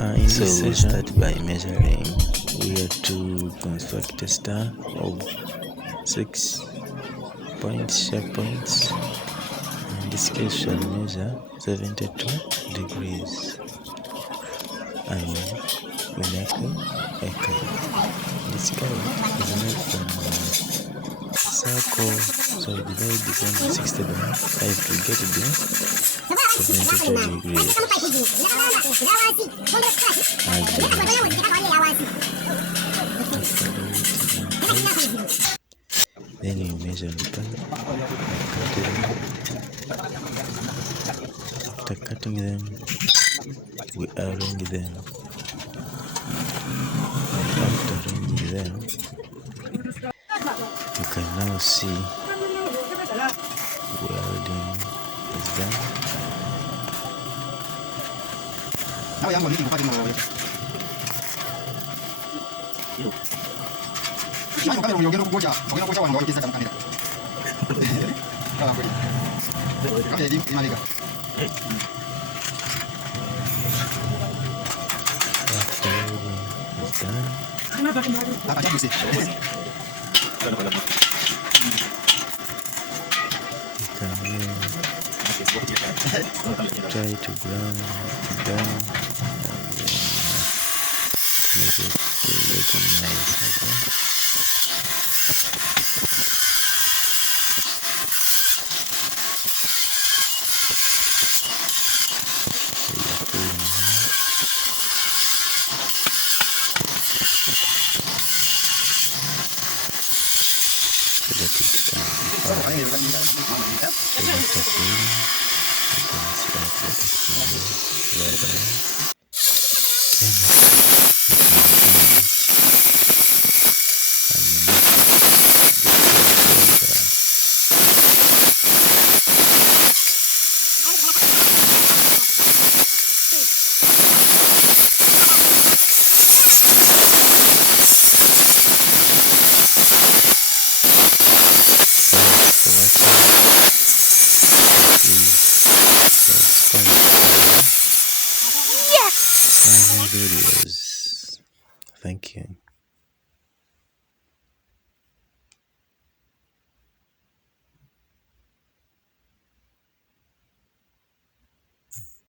In this session, we start by measuring. We are to construct a star of 6 points, sharp points. In this case, shall measure 72 degrees, and we make a kite. This kite is made from a circle, so we divide this into 60 by 5 to get the 72 degrees. Then we measure the pan After cutting them, we arrange them. After arranging them, you can now see welding is done. After welding is done, try to brown it down and then make it looking nice. Okay. Videos. Thank you.